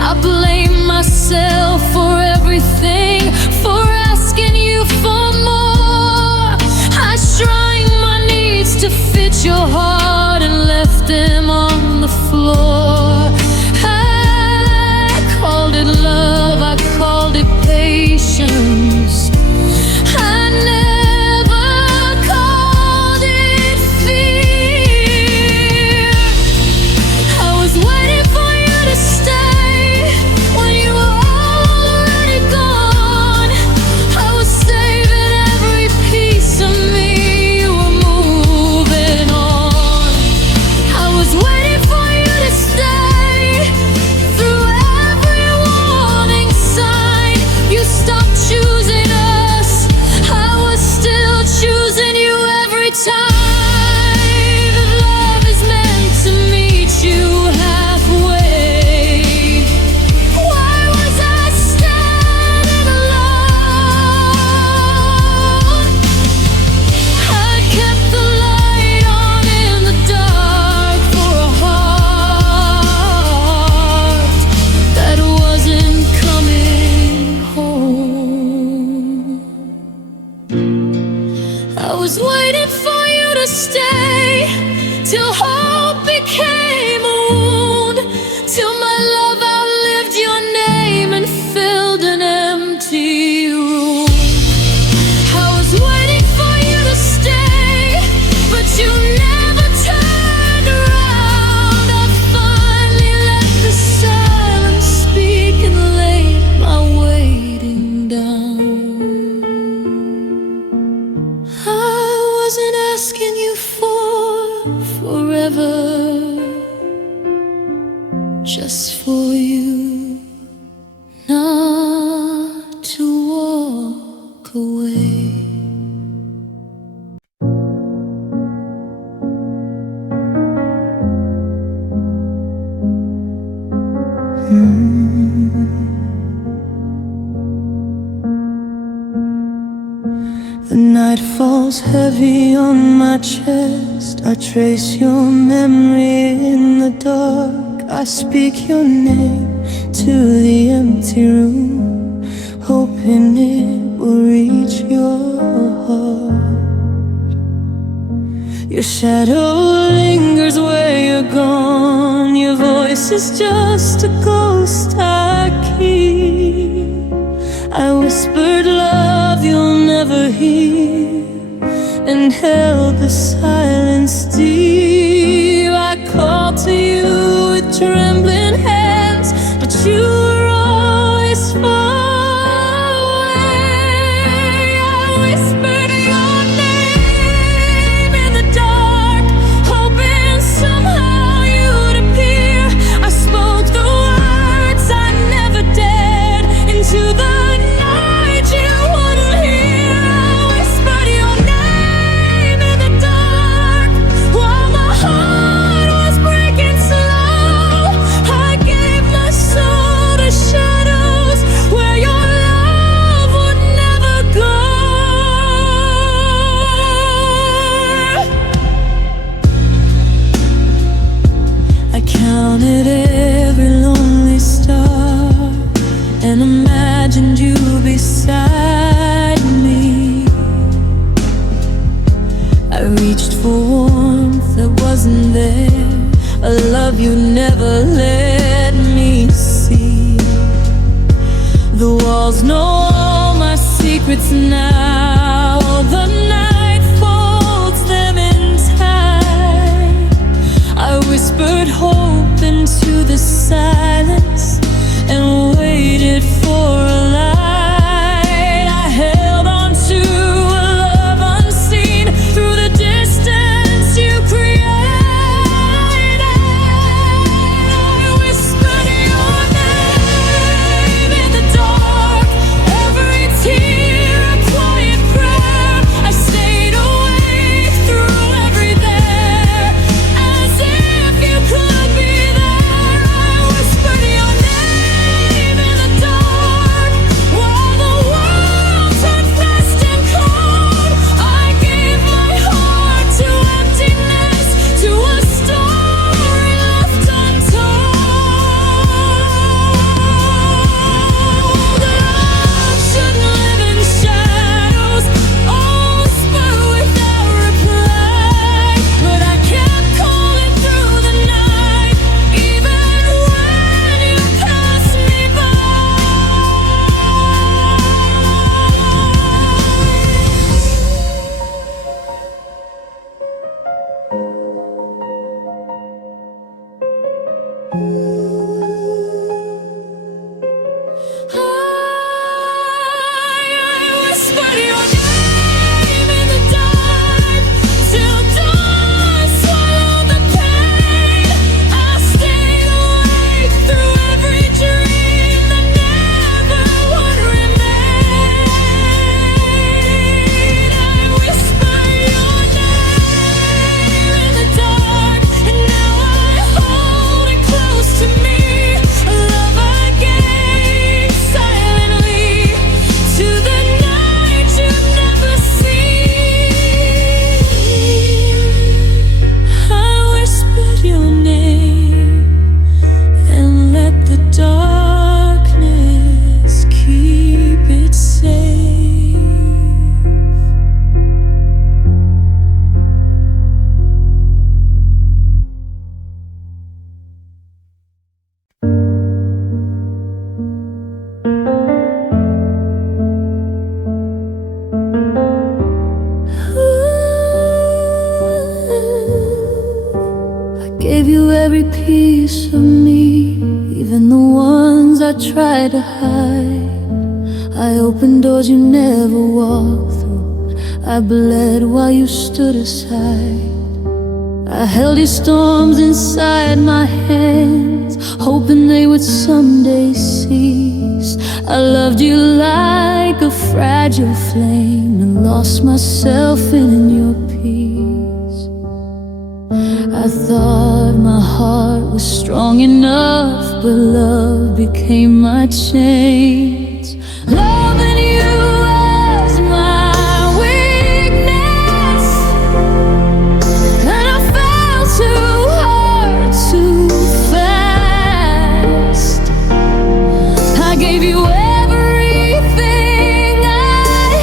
I blame myself for everything, for asking you for more. I shrank my needs to fit your heart and left them on the floor. I called it love, I called it patience. I never called it fear. I was waiting for you to stay when you were already gone. I was saving every piece of me time that love is meant to meet you halfway. Why was I standing alone? I kept the light on in the dark for a heart that wasn't coming home. I was waiting for you to stay till hope became a wound, till my love outlived your name and filled an empty room. I was waiting for you to stay, but you never turned around. I finally let the silence speak and laid my waiting down. I wasn't asking you for forever, just for you not to walk away. The night falls heavy on my chest. I trace your memory in the dark. I speak your name to the empty room, hoping it will reach your heart. Your shadow lingers where you're gone. Your voice is just a ghost I keep. I whispered love you'll never hear, and held the silence deep. I called to you with trembling hands, but you were always far away. I whispered your name in the dark, hoping somehow you'd appear. I spoke the words I never dared into the night you wouldn't hear. I whispered your name in the dark while my heart was breaking slow. I gave my soul to shadows where your love would never go. I counted every lonely star and imagined you beside me. I reached for warmth that wasn't there, a love you never let me see. The walls know all my secrets now. The night folds them in time. I whispered hope into the silence and waited for a light. I held on to a love unseen through the distance you created. I whispered your name in the dark, every tear a quiet you every piece of me, even the ones I tried to hide. I opened doors you never walked through. I bled while you stood aside. I held your storms inside my hands, hoping they would someday cease. I loved you like a fragile flame and lost myself in your peace. I thought my heart was strong enough, but love became my chains. Loving you was my weakness, and I fell too hard too fast. I gave you everything I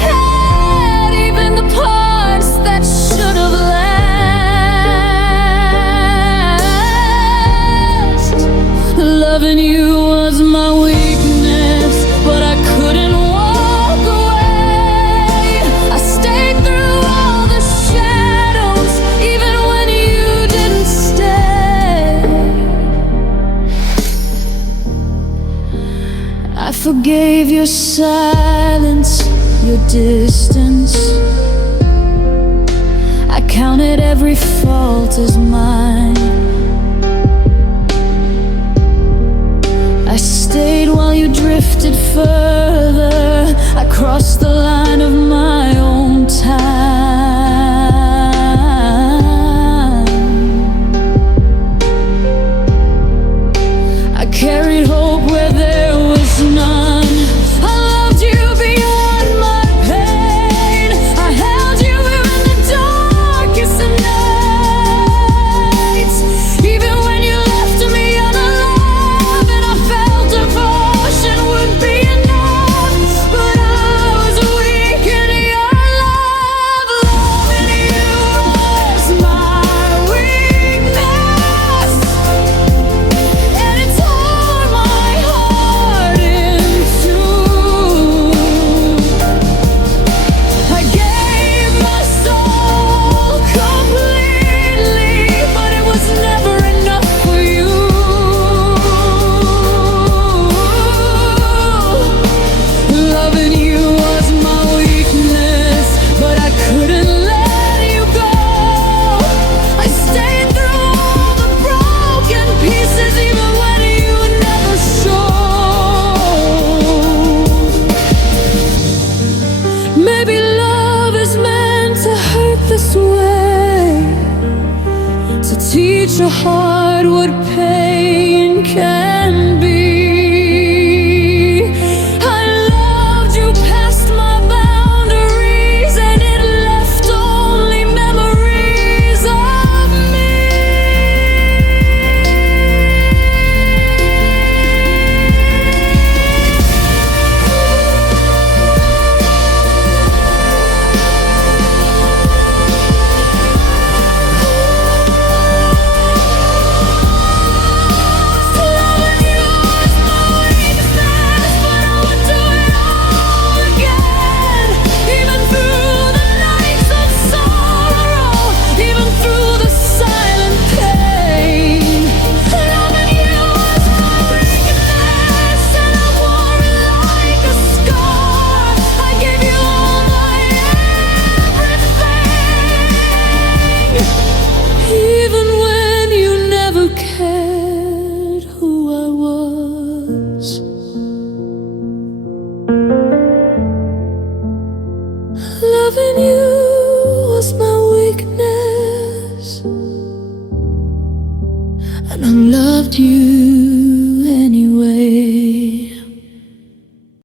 had, even the parts that should have last. Loving you was my weakness, but I couldn't walk away. I stayed through all the shadows, even when you didn't stay. I forgave your silence, your distance. I counted every fault as mine. I stayed while you drifted further. I crossed the line of my own time. I carried hope where there was none. I loved you beyond my pain. I held you in the darkest of nights, even when you left me unalived, and I felt devotion would be enough. But I was weak in your love. Loving you was my weakness, and it tore my heart in two. I gave my soul completely, but it was never enough for you. Loving you was my weakness, but I couldn't let you go. I stayed through all the broken pieces, even when you never showed. Maybe love is meant to hurt this way, to teach a heart what pain can be. I loved you past my boundaries, and it left only memories of me. Loving you was my weakness, but I would do it all again. Even through the nights of sorrow, even through the silent pain. Loving you was my weakness, and I wore it like a scar. I gave you all my everything, even when you never cared who I was. Loving